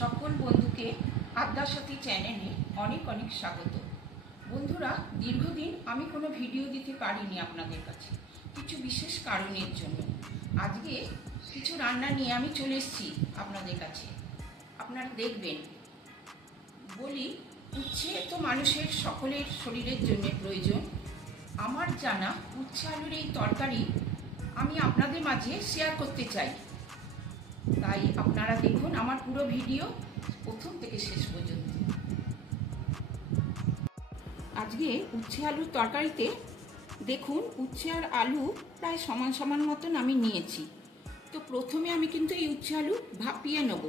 সকল বন্ধুকে আদ্যাসতী চ্যানেলে অনেক অনেক স্বাগত। বন্ধুরা, দীর্ঘদিন আমি কোনো ভিডিও দিতে পারিনি আপনাদের কাছে, কিছু বিশেষ কারণের জন্য। আজকে কিছু রান্না নিয়ে আমি চলে এসেছি আপনাদের কাছে। আপনারা দেখবেন, বলি, উচ্ছে তো মানুষের সকলের শরীরের জন্য প্রয়োজন। আমার জানা উচ্ছে আলুর এই তরকারি আমি আপনাদের মাঝে শেয়ার করতে চাই। তাই আপনারা দেখুন আমার পুরো ভিডিও প্রথম থেকে শেষ পর্যন্ত। আজকে উচ্ছে আলুর তরকারিতে দেখুন উচ্ছে আর আলু প্রায় সমান সমান মতন আমি নিয়েছি। তো প্রথমে আমি কিন্তু এই উচ্ছে আলু ভাপিয়ে নেব।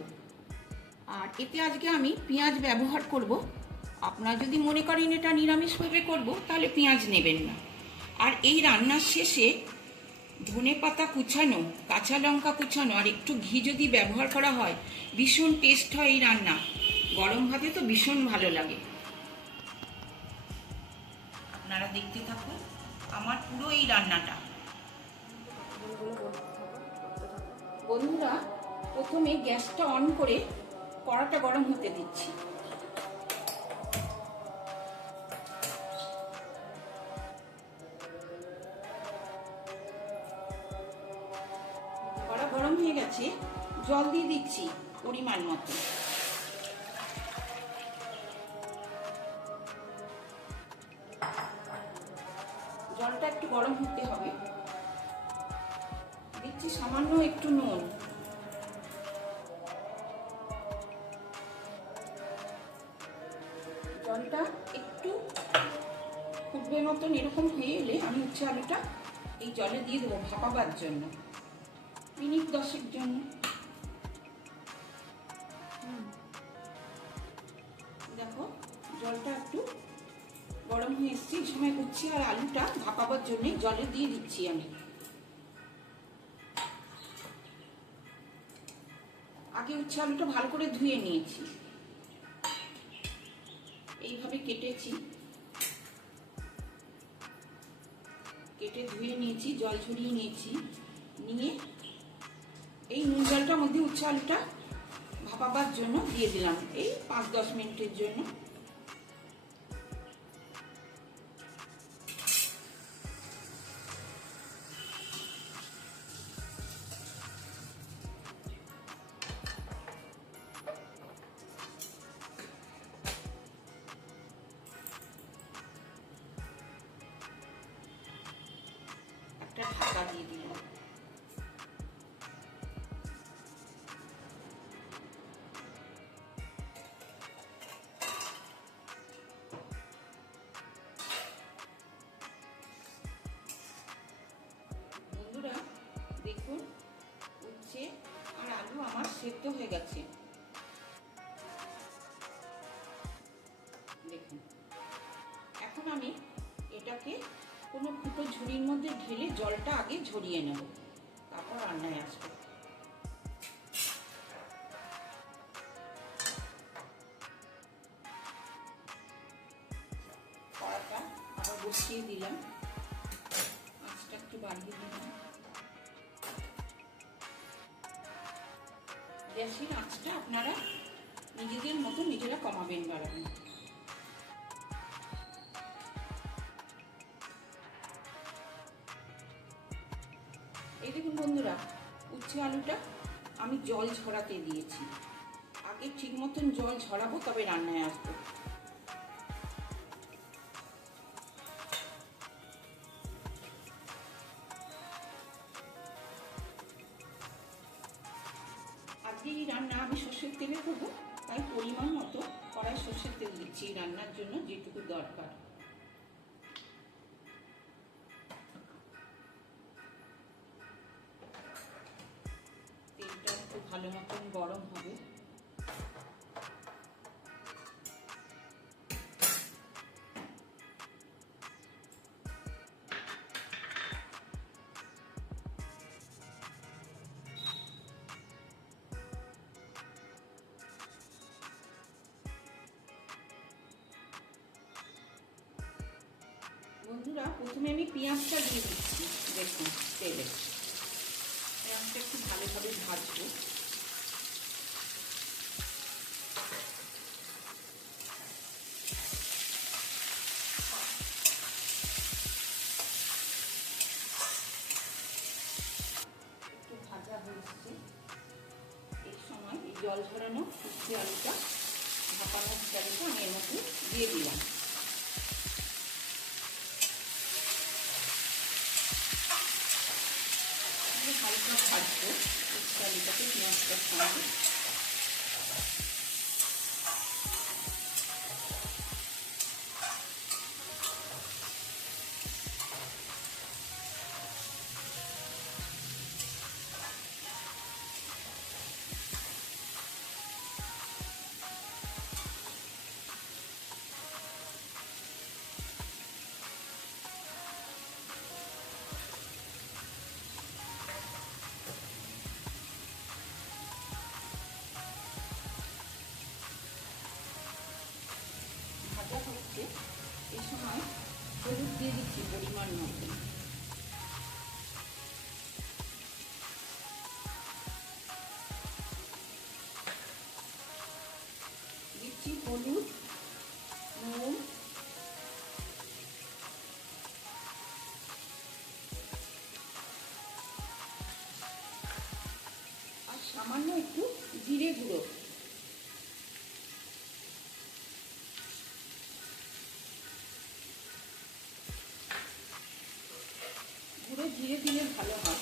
আর এতে আজকে আমি পেঁয়াজ ব্যবহার করব। আপনারা যদি মনে করেন এটা নিরামিষভাবে করব, তাহলে পেঁয়াজ নেবেন না। আর এই রান্নার শেষে ধনে পাতা কুচানো, কাঁচা লঙ্কা কুচানো আর একটু ঘি যদি ব্যবহার করা হয়, ভীষণ টেস্ট হয় এই রান্না। গরম ভাতে তো ভীষণ ভালো লাগে। আপনারা দেখতে থাকুন আমার পুরো এই রান্নাটা। বন্ধুরা, প্রথমে গ্যাসটা অন করে কড়াটা গরম হতে দিচ্ছি। জল দিয়ে দিচ্ছি পরিমাণ মতো। জলটা একটু গরম হতে হবে। দিচ্ছি সামান্য একটু নুন। জলটা একটু ফুটবে মতন এরকম হয়ে এলে আমি হচ্ছে আলুটা এই জলে দিয়ে দেবো ভাপাবার জন্য। মিনিট দশেক জন্য। এই সময় উচ্ছে আর আলুটা ভাপাবার জন্য জলে দিয়ে দিচ্ছি আমি। আগে উচ্ছে আলুটা ভালো করে ধুয়ে নিয়েছি। এইভাবে কেটেছি। কেটে ধুয়ে নিয়েছি, জল ছড়িয়ে নিয়েছি। নিয়ে এই নুন জলটার মধ্যে উচ্ছে আলুটা ভাপাবার জন্য দিয়ে দিলাম। এই পাঁচ দশ মিনিটের জন্য। সেদ্ধ হয়ে গেছে। দেখুন। এখন আমি এটাকে কোনো ফুটো ঝুড়ির মধ্যে ঢেলে জলটা আগে ঝরিয়ে নেব। তারপর রান্নায় আসব। নিজেদের মতো নিজেরা কমাবেন বাড়াবেন এই দেখুন বন্ধুরা, উচ্ছে আলুটা আমি জল ঝরাতে দিয়েছি। আগে ঠিক মতন জল ঝরাবো, তবে রান্নায় আসব। আজকে এই রান্না আমি সর্ষের তেলে করব। তাই পরিমাণ মতো কড়াই সর্ষের তেল দিচ্ছি। রান্নার জন্য যেটুকু দরকার। বন্ধুরা, প্রথমে আমি পেঁয়াজটা দিয়ে দিচ্ছি। দেখুন, তেলে। পেঁয়াজটা একটু ভালোভাবে ভাজবো। ভাজা হয়েছে এক সময় জল ঝরানো আলুটা Thank you. দিচ্ছি হলুদ নুন। আর সামান্য একটু জিরে গুঁড়ো। দিলে ভালো হয়।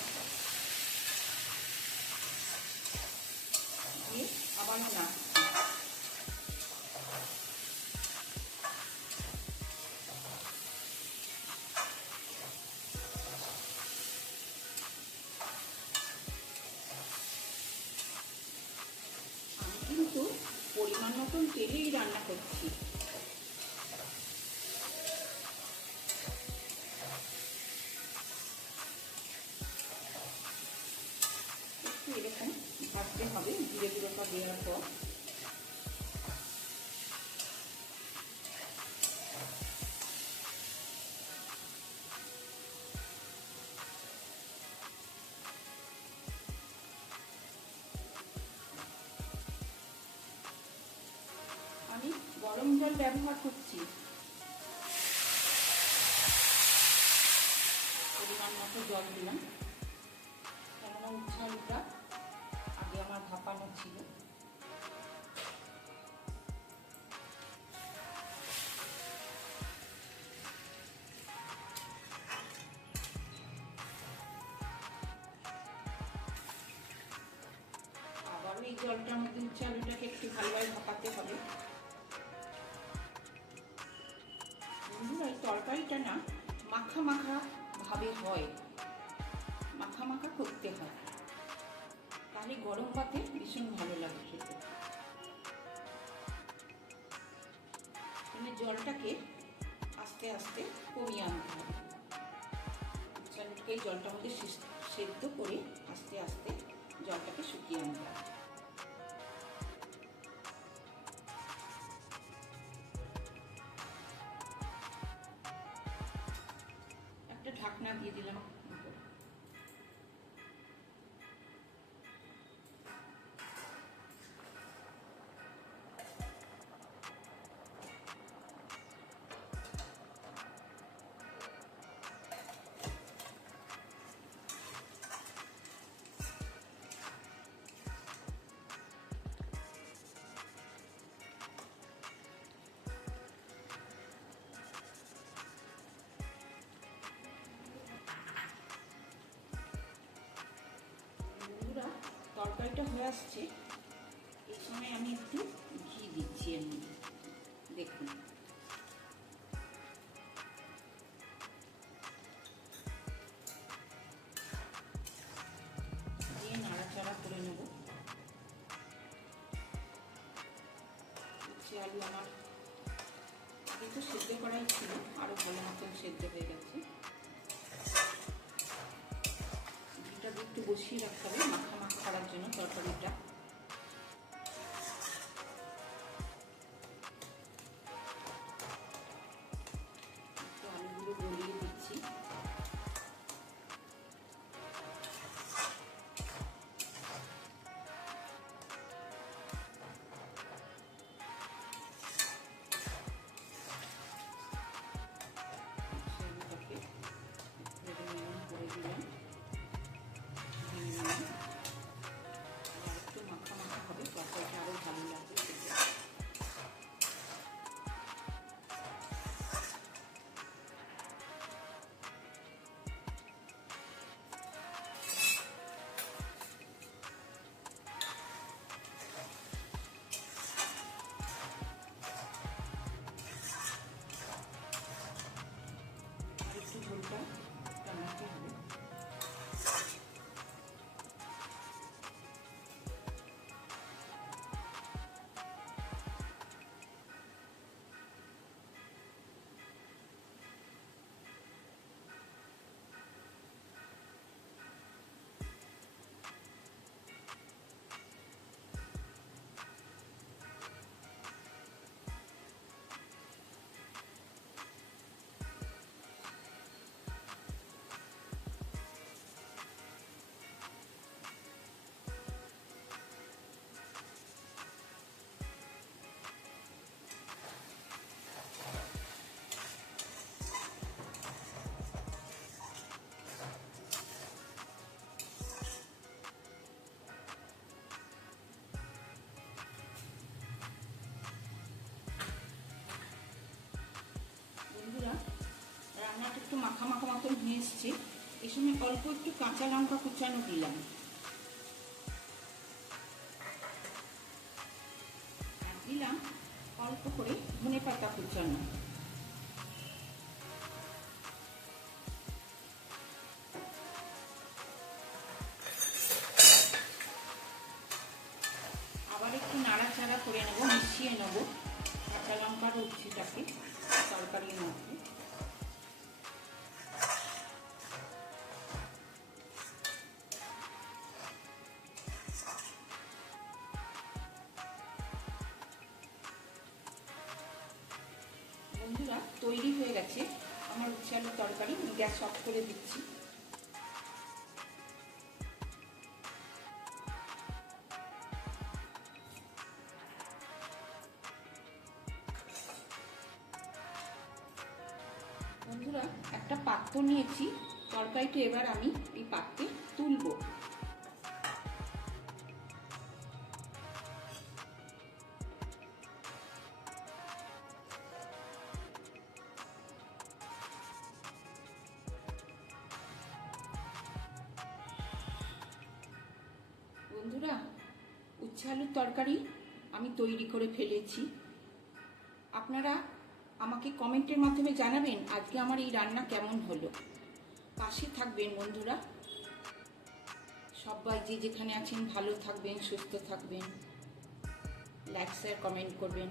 আবার না করছি। এরকম ভাজতে হবে জিরে গুঁড়োটা দেওয়ার পর। গরম জল ব্যবহার করছি। পরিমাণ মতো জল দিলাম। কেননা উচ্ছে আগে আমার ভাপানো ছিল। আবারও এই জলটার মধ্যে উচ্ছে একটু ভালোভাবে ভাপাতে হবে। তরকারিটা না মাখা মাখা ভাবে হয়। মাখা মাখা করতে হয়। তাহলে গরম ভাতে ভীষণ ভালো লাগে খেতে। জলটাকে আস্তে আস্তে কমিয়ে আনতে হবে। চালটাকে এই জলটার মধ্যে সেদ্ধ করে আস্তে আস্তে জলটাকে শুকিয়ে আনতে হবে। তরকারিটা হয়ে আসছে। এই সময় আমি একটু ঘি দিচ্ছি এর মধ্যে দেখুন নাড়াচাড়া করে নেব। আলু আমার আগে তো সেদ্ধ করাই ছিল আরও ভালো মতন সেদ্ধ হয়ে গেছে। ঘিটা একটু বসিয়ে রাখতে হবে মাখা মাখা করার জন্য তরকারিটা মাখা এসছি। এই সময় অল্প একটু কাঁচা লঙ্কা কুচানো দিলাম। দিলাম অল্প করে ধনে পাতা কুচানো। বন্ধুরা, তৈরি হয়ে গেছে আমার উচ্ছে আলুর তরকারি গ্যাস অফ করে দিচ্ছি। বন্ধুরা, একটা পাত্র নিয়েছি। তরকারিটা এবার আমি এই পাত্রে তুলবো। আলুর তরকারি আমি তৈরি করে ফেলেছি। আপনারা আমাকে কমেন্টের মাধ্যমে জানাবেন আজকে আমার এই রান্না কেমন হলো। পাশে থাকবেন বন্ধুরা। সবাই যে যেখানে আছেন ভালো থাকবেন, সুস্থ থাকবেন। লাইক শেয়ার কমেন্ট করবেন।